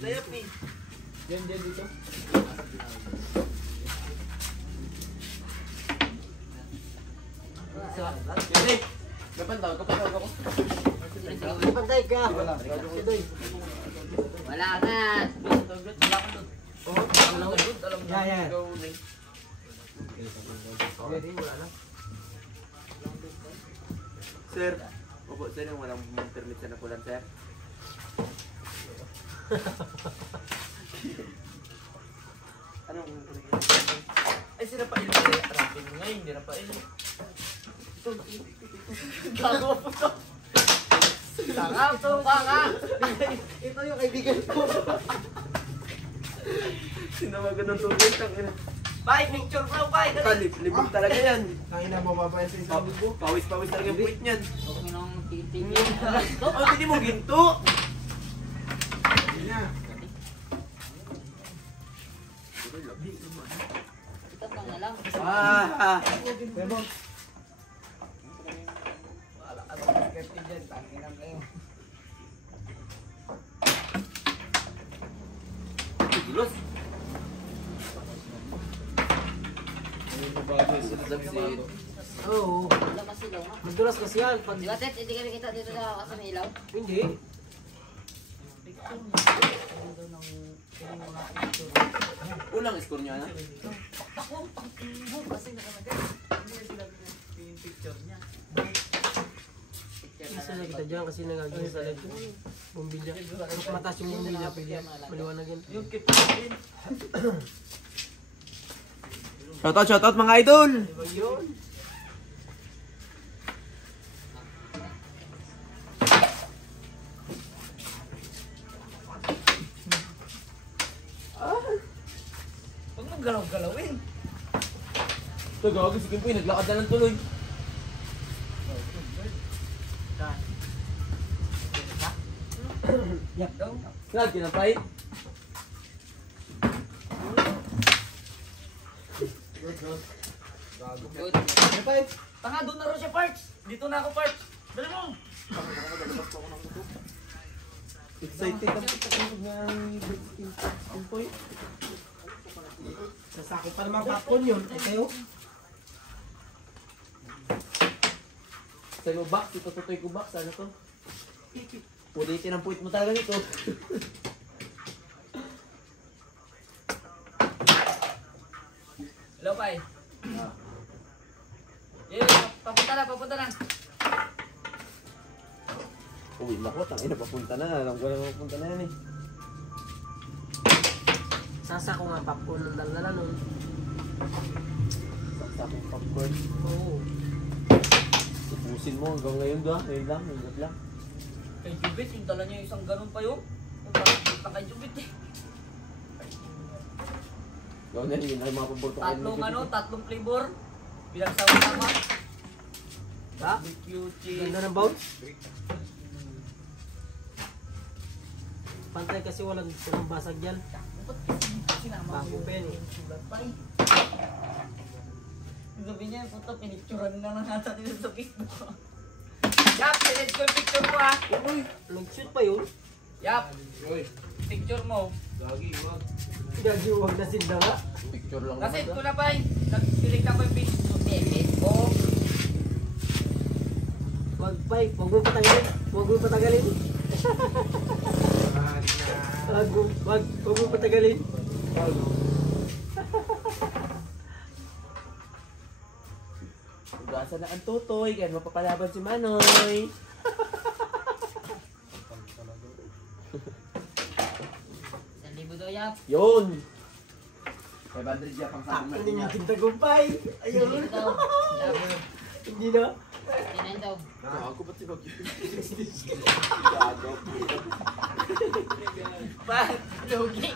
Dayap eh. Diyan dito. Hindi. Kapantawag ako. Pantay ka. Wala na. Yan. Sir, opo sir, yung walang permit sa napulan, sir. Anong Ay, sila pa ilan kaya traffic ngayon, hindi na pa ilan. Gago po to. Tanga! Ito yung kaibigan ko. sinawagan ng tubig, tangina. Bye, picture bro, bye! Libog talaga yan. Tangina mo babaya sa isang libo. Pawis-pawis talaga yung puwit niyan. Okay nang titig. Oh, hindi mo ginto! Yan. Ito ka na lang. Bebo. Wala ka bang skepti dyan, tangina kayo. Dulos. Oo. Wala kasi ilaw na. Magdulas kasi yan. Pag... Di ba, Ted? Hindi kami kita dito na kasi may ilaw? Hindi. Ulang score niya, na? Ako, kasi nakamagay. Hindi na sila yung picture niya. Isa na kita dyan kasi nagagawin sa leg. Bumbilya. Mas mataas yung bumbilya. Pwede yan. Maliwanag yan. Yung kit din. Shoutout mga idol! Diba yun? Huwag mong galaw-galawin. Ito, gawag si Kimpoy, naglakad na ng tuloy. Yak daw. Snag, kinapay. Good. Tanga, doon na rin siya, Parks. Dito na ako, Parks. Dali mo. Excited ako sa tulog ng Kimpoy. Sasako pa naman popcorn yun. Eh kayo? Sa mo box, ito tutoy ko box, ano to? Pulitin ang puwit mo talaga nito. Hello, Pai. Papunta na. Uwi na ko, tangina papunta na. Alam ko na papunta na yan eh. Sasako nga popcorn ng dalala nun. Saksak yung popcorn. Oo. Ubusin mo hanggang ngayon ba? Ngayon lang. Kay Jubit, yung dala niya isang ganun pa yun. Yung parang kay Jubit eh. Gawin na rin, ay mga paborito kayo. Tatlong flavor. Bilang sama-sama. Ha? BBQ cheese. Ganda ng bounce. Pantay kasi walang basag dyan. Sinama Bago ko pen eh. yung sulat pa eh. Sabi niya, puta, pinicturean na lang nata dito sa Facebook. Yap, sinend ko yung picture ko ah. Uy, nag-shoot pa yun? Yap, picture mo. Gagi, huwag na sinda nga. Picture lang Kasi naman ko na pa eh. Nag-select ako yung Facebook. Huwag pa eh. Huwag mo patagalin. Huwag mo patagalin. Huwag mo patagalin. Ugasan na ang tutoy, kaya mapapalaban si Manoy. Sandibo do yap. Yun! 500 siya pang Sakto sabi din niya. yung kintagumpay. Ayun. Hindi daw. Yap, Hindi na. tinan daw. Ako ba't si Bagyo? Gago. Ba, lugi.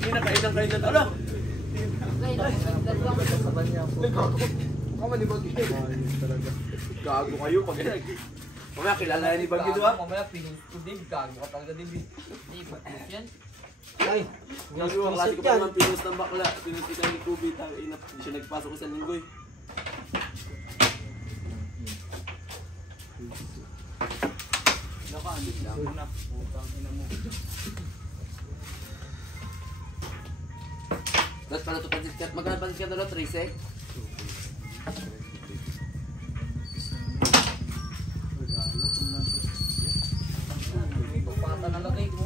Kinakain na. Ala! Okay, dalawang. Saban niya ako. Kama ni Bagyo. Gago kayo pag mamaya kilala yan ni Bagyo doon ah. Mamaya pinost ko din. Gago ka talaga din. Hindi, pinost yan. Ay, Gago ang klase ko pa naman pinos ng bakla. Pinutikan ni Kubi. Hindi siya nagpasok sa linggoy. Nakaandit lang. na. Putang ina mo. Tapos pala ito pansit ka. Magkano pansit ka na 13? Regalo kung lang to. Pata na lagay mo.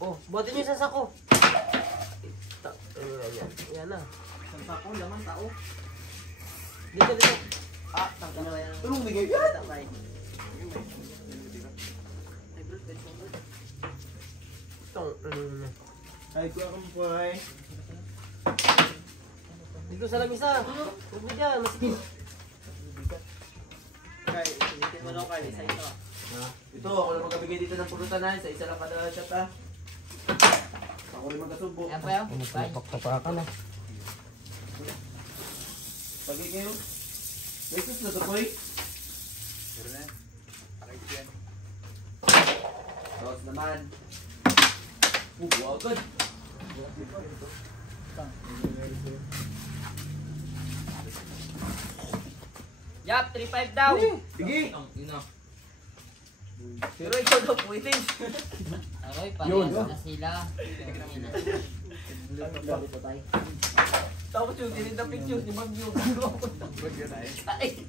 Oh, buhatin niyo sa sako. Yan na. Isang sako, laman tao. Dito, dito. Tulong bigay yan! Itong, Ay, kuya kumpoy. dito sa lamisa. Huwag mo dyan, masikip. Kay, isitin mo lang kayo, isa ito. Ito, ako lang magkabigay dito ng pulutan na. Sa isa lang kada shot ha. Ako rin magkasubo. Yan pa yan. Bye. Napaktapakan na. Pagay kayo. May sus na to, boy. Meron na. Pakit yan. Tapos naman. Wow, good. Yap, 3-5 daw. Sige. Pero ikaw daw pwede. Aroy, parehas na sila. Tapos yung tinita pictures ni Ma'am Yung. Ay.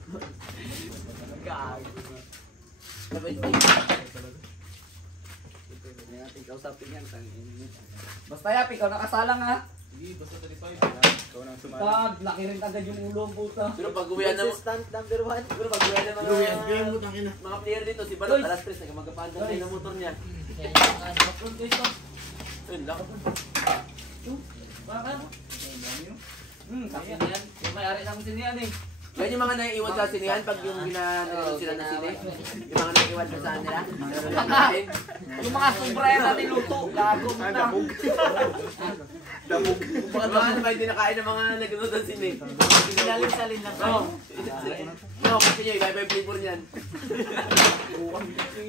Gag. Basta yap, ikaw nakasalang ha. Sige, basta 35. Ikaw nang sumali. Tag, laki rin agad yung ulo ang puta. Pero pag-uwian na Stand number 1. Pero pag-uwian na mga player dito, si Balot, Boys. alas 3, nagmagapaan tayo ng motor niya. Kaya yung ano, Tapos dito. Ayun, lakad mo. Bakit? Kasi yan. Yung may-ari ng sinihan eh. Yan yung mga naiiwan sa sinihan pag yung ginanood sila ng sine. Yung mga naiiwan sa saan nila. Yung mga sobra yan natin luto. Gago mo na. Baka naman ba hindi nakain ng mga naganood ng sine. Sinalin-salin lang Oo. No, kasi nyo, iba-iba yung flavor niyan.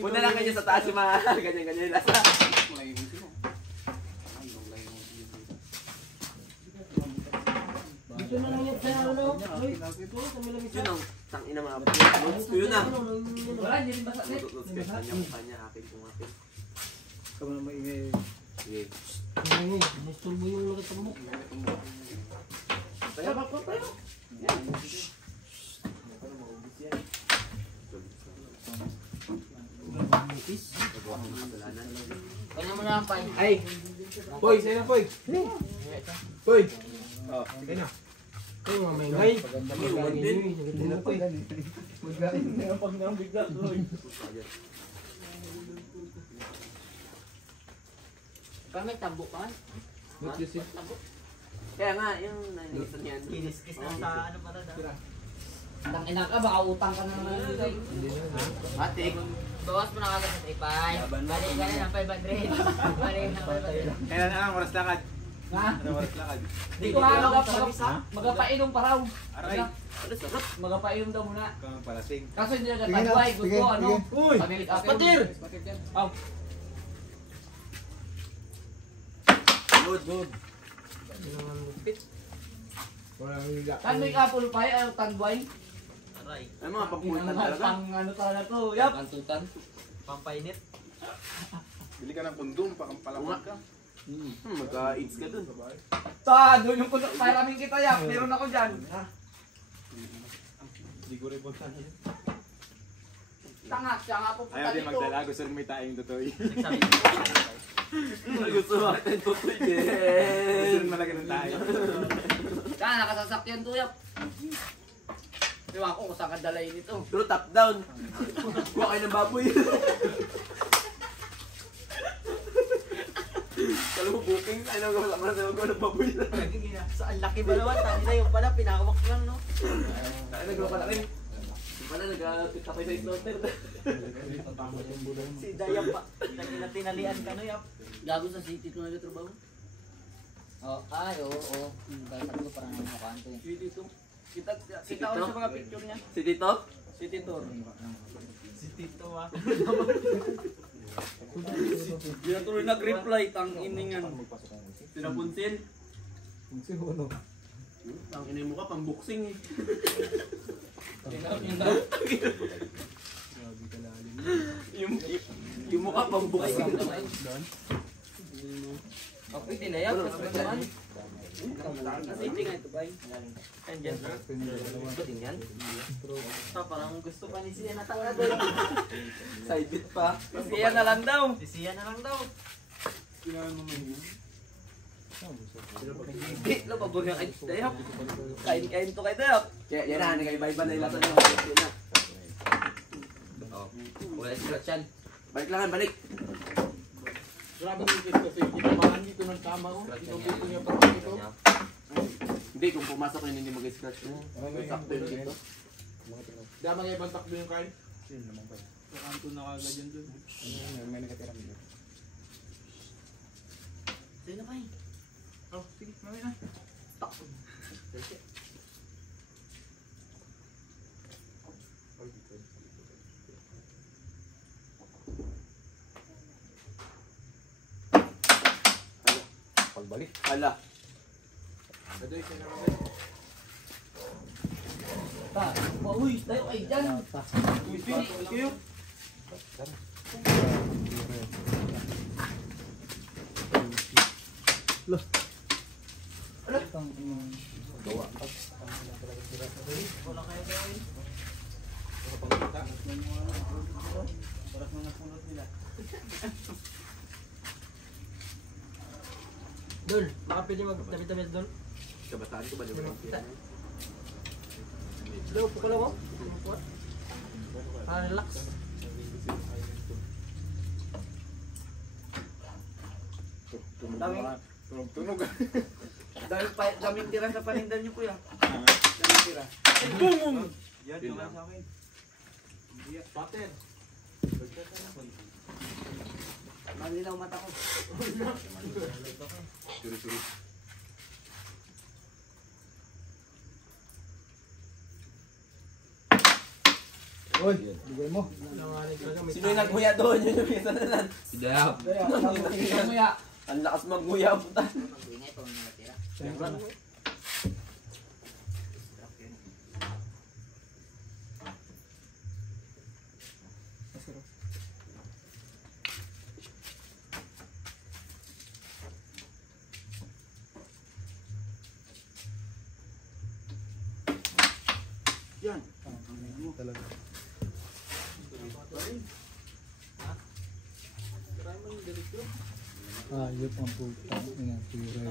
Punta lang kayo sa taas yung mga ganyan-ganyan yung lasa. Dito na lang yung kaya ano. Uy, dito sa may lamisa. Yun ang tangina mga notes ko yun ah. Wala, hindi rin basa. Kanya mukha niya, akin kung akin. Ikaw na maingay. Sige. Ay, nasturbo yung nakatambok. Kaya ba tayo? Yan. kanya mo na ang pain. Ay! Poy, sa'yo na, Poy! Poy! Oh, sige na. Ay, mga may ngay. Iwan din. Nagatin na pa eh. Magaling na yung pag nang bigla. Parang may tambo pa. What you see? Kaya nga, yung nanisan yan. Kinis-kis na sa ano para daw. Ang ina ka, baka utang ka na naman dito. Matik. Bawas mo na kagad sa 3-5. Balik ka na ng 500. Balik ng 500. Kailan na ang oras lakad? Ha? Anong oras lakad? Di ko nga magapainom pa raw. Aray! Ano sarap? Magapainom daw muna. Ikaw ang palasing. Kaso hindi na tatagway. Gusto ano? Uy! Pamilit ako. Patir! Oh. Good, good. Walang higa. Kan may apple pie, ayaw tagway. Ay mga pagpuntan talaga. Pang ano talaga to. Yap. Kantutan. Pampainit. Bili ka ng kondom, pakampalapag ka. Magka-AIDS ka dun. Sa doon yung puno. Maraming kita yap. Meron ako dyan. Hindi ko rin punta niya. Tanga. Siya nga pupunta Ayaw din dito. magdala, gusto rin may taing tutoy. Gusto mo natin tutoy Gusto din. rin malaki ng tayo. Kaya nakasasakyan to yap. Ewan ko kung saan ka dalayin ito. Pero top down. Kuha kayo ng baboy. Kala mo booking, ano ka wala ka ng baboy na. Saan laki ba naman? Tani na yung pala. Pinakawak lang no. Ay, nagpapala rin. Yung pala, nag-tapay sa slaughter. Si Dayap pa. Tinalian ka no yap. Gago sa city ito nagtatrabaho. Oh, ay, oo. Kaya sabi ko parang namukaan to eh. Dito. Kita ko sa mga picture niya. Si Tito? Si Tito. Si Tito ah. Hindi na tuloy nag-reply. Tang iningan. Pinapunsin? Siguro. Ang inay mo ka, pang-boxing eh. Yung mukha pang bukas. Pwede na yan. Mas naman. Kasi hindi nga ito ba? Andyan. Pwede yan. Parang gusto pa ni Siya natangad. Side bit pa. Siya na lang daw. Siya na lang daw. Hindi, lo paborito kayo tayo. Kain-kain to kayo tayo. Kaya yan na, nag-iba-iba na ilatan nyo. Yan na. Wala scratch yan. Balik lang, balik. Grabe yung kiss kasi kinabahan dito ng tama ko. Inubuto niya pag ito. Hindi, kung pumasok yun, hindi mag-scratch na. Sakto yun dito. Dama nga ibang takbo yung kain. Kanto na kagad yun dun. Sino pa eh? Oh, sige, mamaya na. Pagbalik. Ala. Dadoy, siya na kami. Uy, tayo kayo dyan. Kayo. Dol, baka pwede mag-damit-damit dol. Kabataan ko ba naman? Dol, pukula mo. Para relax. Tunog. Daming tira sa panindan niyo kuya. Daming tira. Yan, naman sa akin. Pater. Malinaw mata ko. Suri-suri. Uy, bigay mo. Langanin talaga. May Sino yung nagmuya doon? Yun yung pisa na lang. Si Dab. Nagmuya. Ang lakas magmuya, puta. Hindi nga ito ang natira. Ayop ang putang ina tira.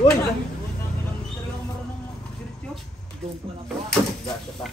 Uy! Gasya pa.